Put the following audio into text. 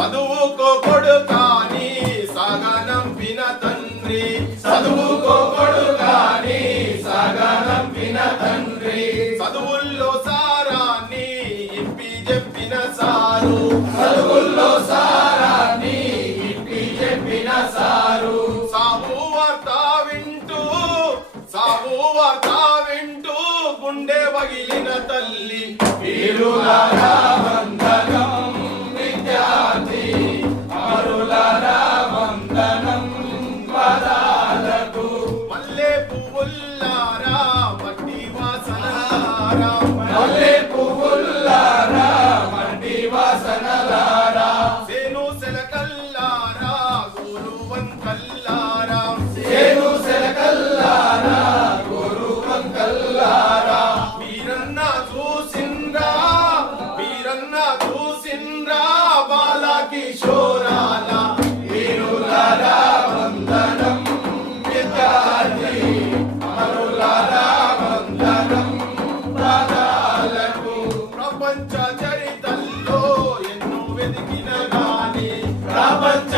చదువుకో కొడుకాని సాగనంపిన తండ్రి, చదువుకో కొడుకాని సాగనంపిన తండ్రి, చదువుల్లో సారాన్ని ఇంపి చెప్పిన సారు, చదువుల్లో సారాన్ని ఇంపి చెప్పిన సారు, సావు వార్త వింటూ గుండె పగిలిన తల్లి వీరులారా వందనం విద్యార్థి అమరులారా వందనం పదాలకు, మల్లె పువ్వుల్లారా మట్టి వాసనలారా, మల్లె పువ్వుల్లారా మట్టి వాసనలారా, సేను సెలకల్లారా గోరు వంకల్లారా, సేను సెలకల్లారా గోరు వంకల్లారా, వీరన్న చూసిండ్రా బాల కిషోరాల వీరులారా వందనం విద్యార్థి అమరులారా వందనం పదాలకు, ప్రపంచ చరితల్లో ఎన్నో వెతికిన గాని ప్రపంచ